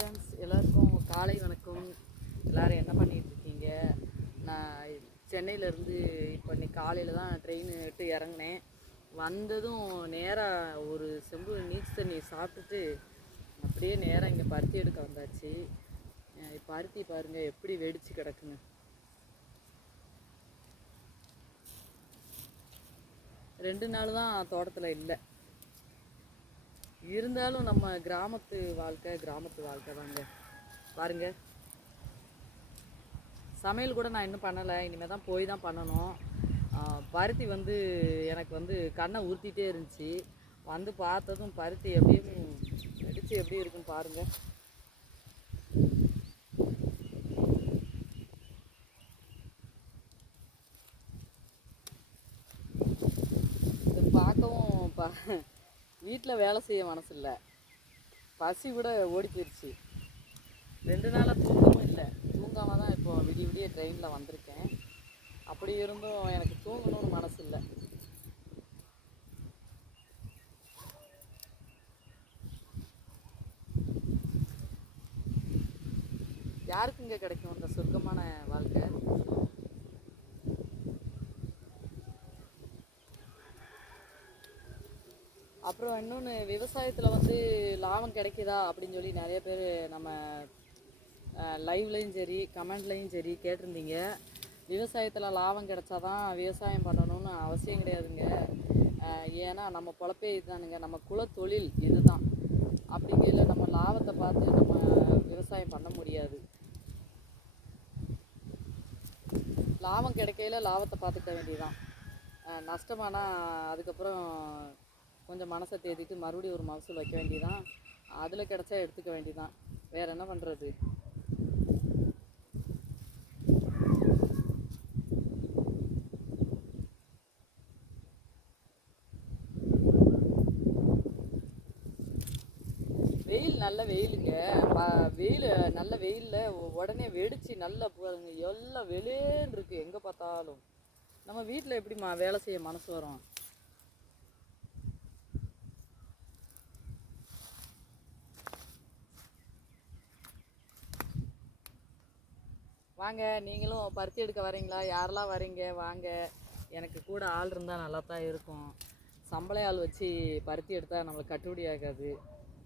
Friends எல்லாருக்கும் காலை வணக்கம். எல்லாரும் என்ன பண்ணிட்டு இருக்கீங்க நான் சென்னையிலேருந்து இப்போ இன்னைக்கு காலையில் தான் ட்ரெயின் விட்டு இறங்கினேன். வந்ததும் நேராக ஒரு செம்பு நீச்சல் தண்ணி சாப்பிட்டுட்டு அப்படியே நேராக இங்கே பருத்தி எடுக்க வந்தாச்சு. பருத்தி பாருங்கள் எப்படி வெடிச்சு கிடக்குன்னு. ரெண்டு நாள் தான் தோட்டத்தில் இல்லை. இருந்தாலும் நம்ம கிராமத்து வாழ்க்கை கிராமத்து வாழ்க்கை தாங்க. பாருங்க. சமையல் கூட நான் இன்னும் பண்ணலை. இனிமேல் தான் போய் தான் பண்ணணும். பருத்தி வந்து எனக்கு வந்து கண்ணை உறுத்திட்டே இருந்துச்சு. வந்து பார்த்ததும் பருத்தி எப்படியும் வெடிச்சு எப்படி இருக்குன்னு பாருங்கள் பார்க்கவும் பா வீட்டில் வேலை செய்ய மனசு இல்லை பசி கூட ஓடி போயிடுச்சு ரெண்டு நாளாக தூங்கவும் இல்லை. தூங்காமல் தான் இப்போ விடிய விடிய ட்ரெயினில் வந்திருக்கேன். அப்படி இருந்தும் எனக்கு தூங்கணும்னு மனசு இல்லை யாருக்கு இங்கே கிடைக்கும் இந்த சொர்க்கமான வாழ்க்கை? அப்புறம் இன்னொன்று விவசாயத்தில் வந்து லாபம் கிடைக்குதா அப்படின்னு சொல்லி நிறைய பேர் நம்ம லைவ்லையும் சரி கமெண்ட்லையும் சரி கேட்டிருந்தீங்க. விவசாயத்தில் லாபம் கிடைச்சா தான் விவசாயம் பண்ணணும்னு அவசியம் கிடையாதுங்க. ஏன்னா நம்ம பொழப்பே இதுதானுங்க. நம்ம குலத்தொழில் இதுதான். அப்படிங்கையில் நம்ம லாபத்தை பார்த்து நம்ம விவசாயம் பண்ண முடியாது. லாபம் கிடைக்கையில் லாபத்தை பார்த்துக்க வேண்டியதுதான். நஷ்டமானால் அதுக்கப்புறம் கொஞ்சம் மனசை தேத்திட்டு மறுபடியும் ஒரு மகசூல் வைக்க வேண்டியதான் அதில் கிடச்சா எடுத்துக்க வேண்டியதான் வேறு என்ன பண்ணுறது வெயில் நல்ல வெயிலுங்க. வெயில் நல்ல வெயிலில் உடனே வெடிச்சு நல்லா எல்லாம் வெளியேன்னு இருக்குது எங்கே பார்த்தாலும். நம்ம வீட்டில் எப்படிம்மா வேலை செய்ய மனசு வரும்? வாங்க நீங்களும் பருத்தி எடுக்க வரீங்களா? யாரெல்லாம் வரீங்க? வாங்க. எனக்கு கூட ஆள் இருந்தால் நல்லா தான் இருக்கும். சம்பளை ஆள் வச்சு பருத்தி எடுத்தால் நம்மளுக்கு கட்டுப்படி ஆகாது.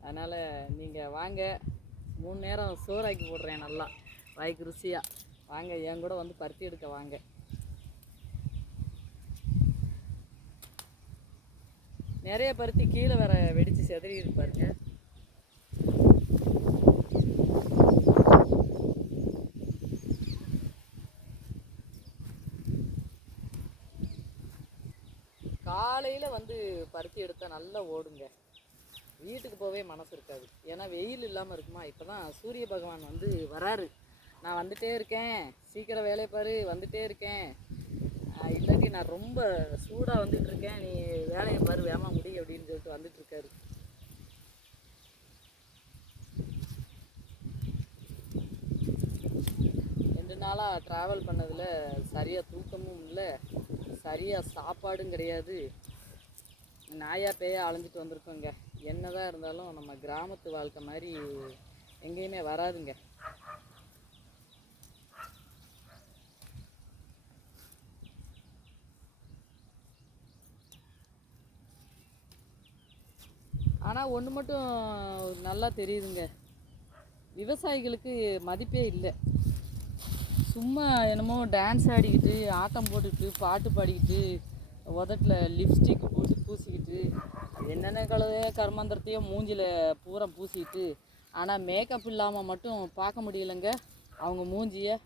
அதனால் நீங்கள் வாங்க. மூணு நேரம் சோறாக்கி போடுறேன் நல்லா. வாய்க்கு ருசியாக வாங்க என் கூட வந்து பருத்தி எடுக்க வாங்க. நிறைய பருத்தி கீழே வர வெடித்து செதறி பாருங்கள் காலையில் வந்து பருத்தி எடுத்தால் நல்லா ஓடுங்க. வீட்டுக்கு போகவே மனசு இருக்காது. ஏன்னா வெயில் இல்லாமல் இருக்குமா? இப்போ தான் சூரிய பகவான் வந்து வராரு. நான் வந்துட்டே இருக்கேன். சீக்கிரம் வேலையை பாரு. வந்துட்டே இருக்கேன். இல்லாட்டி நான் ரொம்ப சூடாக வந்துட்டு இருக்கேன். நீ வேலையை பாரு. வேமா முடி அப்படின்னு சொல்லிட்டு வந்துட்டு இருக்காரு. ரெண்டு நாளாக ட்ராவல் பண்ணதில் சரியாக தூக்கமும் இல்லை. சரியாக சாப்பாடும் கிடையாது. நாயா பேயா அலைஞ்சிட்டு வந்திருக்கோங்க. என்னதான் இருந்தாலும் நம்ம கிராமத்து வாழ்க்கை மாதிரி எங்கேயுமே வராதுங்க. ஆனால் ஒன்று மட்டும் நல்லா தெரியுதுங்க. விவசாயிகளுக்கு மதிப்பே இல்லை. சும்மா என்னமோ டான்ஸ் ஆடிக்கிட்டு ஆட்டம் போட்டுக்கிட்டு பாட்டு பாடிக்கிட்டு உதட்டில் லிப்ஸ்டிக் பூசி பூசிக்கிட்டு என்னென்ன கலவையோ கர்மாந்திரத்தையோ மூஞ்சியில் பூரா பூசிக்கிட்டு ஆனால் மேக்கப் இல்லாமல் மட்டும் பார்க்க முடியலைங்க. அவங்க மூஞ்சியை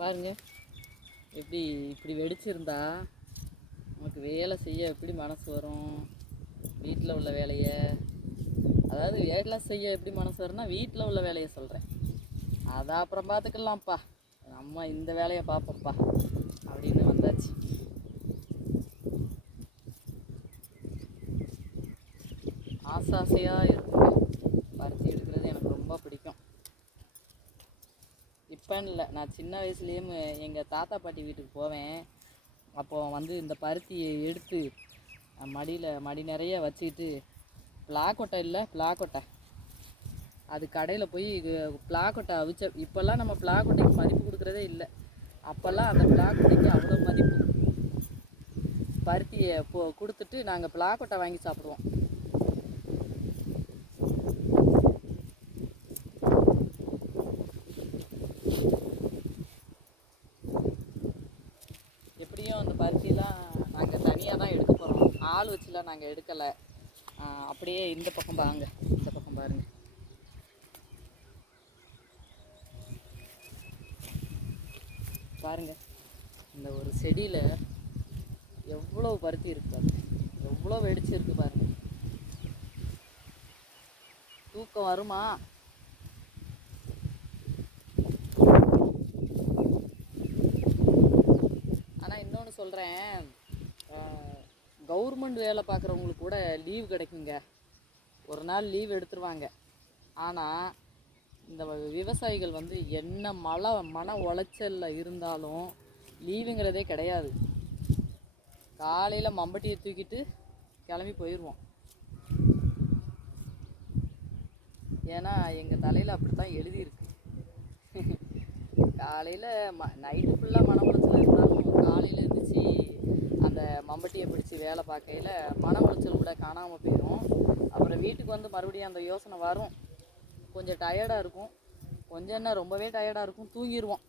பாருங்க. எப்படி இப்படி வெடிச்சிருந்தா நமக்கு வேலை செய்ய எப்படி மனசு வரும்? வீட்டில் உள்ள வேலையை. அதாவது வேலை செய்ய எப்படி மனசு வரும்னா வீட்டில் உள்ள வேலையை சொல்கிறேன் அதை அப்புறம் பார்த்துக்கலாம்ப்பா நம்ம இந்த வேலையை பார்ப்போம்ப்பா அப்படின்னு வந்தாச்சு. ஆசாசையாக இப்போன்னு இல்லை நான் சின்ன வயசுலேயும் எங்கள் தாத்தா பாட்டி வீட்டுக்கு போவேன். அப்போ வந்து இந்த பருத்தியை எடுத்து மடியில் மடி நிறைய வச்சுக்கிட்டு பிளாக்கொட்டை இல்லை பிளாக்கொட்டை அது கடையில் போய் பிளாக்கொட்டை அவிச்ச இப்போல்லாம் நம்ம பிளாக்கொட்டைக்கு மதிப்பு கொடுக்குறதே இல்லை. அப்போல்லாம் அந்த பிளாக்கொட்டைக்கு அவ்வளோ மதிப்பு. பருத்தியை போ கொடுத்துட்டு நாங்கள் பிளாக்கொட்டை வாங்கி சாப்பிடுவோம் எப்படியும் அந்த பருத்திலாம் நாங்கள் தனியாக தான் எடுக்க போகிறோம் ஆள் நாங்கள் எடுக்கலை அப்படியே இந்த பக்கம் பாருங்க. இந்த பக்கம் பாருங்க. பாருங்க. இந்த ஒரு செடியில் எவ்வளோ பருத்தி இருக்கு பாருங்க. எவ்வளோ வெடிச்சிருக்கு பாருங்க. தூக்கம் வருமா? ஆனால் இன்னொன்று சொல்கிறேன் கவர்மெண்ட் வேலை பார்க்குறவங்களுக்கு கூட லீவ் கிடைக்குங்க. ஒரு நாள் லீவ் எடுத்துருவாங்க. ஆனால் இந்த விவசாயிகள் வந்து என்ன மழை மன உளைச்சலில் இருந்தாலும் லீவுங்கிறதே கிடையாது. காலையில் மம்பட்டியை தூக்கிட்டு கிளம்பி போயிடுவோம் ஏன்னா எங்கள் தலையில் அப்படி தான் எழுதியிருக்கு. காலையில் ம நைட்டு ஃபுல்லாக மன உளைச்சல் இருந்தால் காலையில் எழுந்திரிச்சு அந்த வச்சு வேலை பார்க்கையில் மன உளைச்சல் கூட காணாமல் போயிடும் அப்புறம் வீட்டுக்கு வந்து மறுபடியும் அந்த யோசனை வரும். கொஞ்சம் டயர்டாக இருக்கும். கொஞ்சம் என்ன ரொம்பவே டயர்டாக இருக்கும். தூங்கிடுவோம்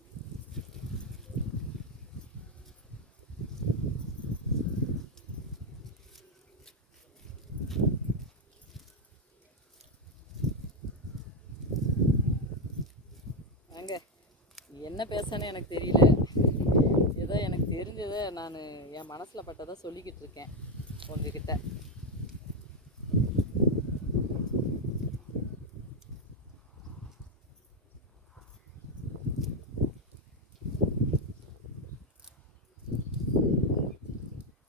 ஏங்க என்ன பேசன்னு எனக்கு தெரியல. ஏதோ எனக்கு தெரிஞ்சதை நான் என் மனசில் பட்டதை சொல்லிக்கிட்டு இருக்கேன் உங்ககிட்ட.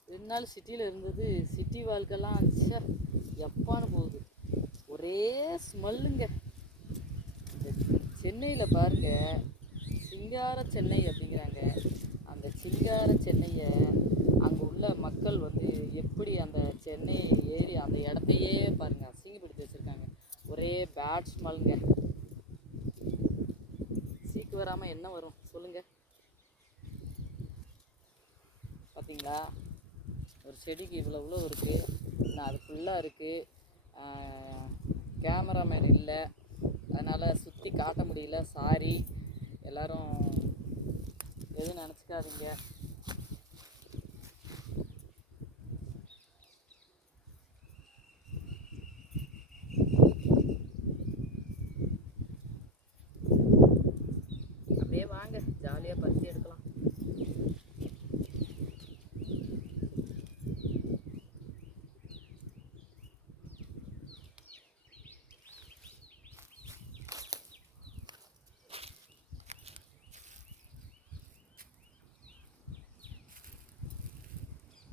ரெண்டு நாள் சிட்டியில் இருந்தது சிட்டி வாழ்க்கைலாம் ச்சே எப்பான்னு போகுது. ஒரே ஸ்மெல்லுங்க. சென்னையில் பாருங்க சிங்கார சென்னை அப்படிங்கிறாங்க. அந்த சிங்கார சென்னையை அங்கே உள்ள மக்கள் வந்து எப்படி அந்த சென்னை ஏறி அந்த இடத்தையே பாருங்க அசிங்கப்படுத்தி வச்சுருக்காங்க. ஒரே பேட் ஸ்மெல்ங்க சீக்கு வராமல் என்ன வரும்? சொல்லுங்கள் பார்த்தீங்களா ஒரு செடிக்கு இவ்வளோ இவ்வளோ இருக்குது நான் அது ஃபுல்லாக இருக்குது கேமராமேன் இல்லை. அதனால் சுற்றி காட்ட முடியல. சாரி எல்லோரும் எதுவும் நினச்சிக்காதீங்க.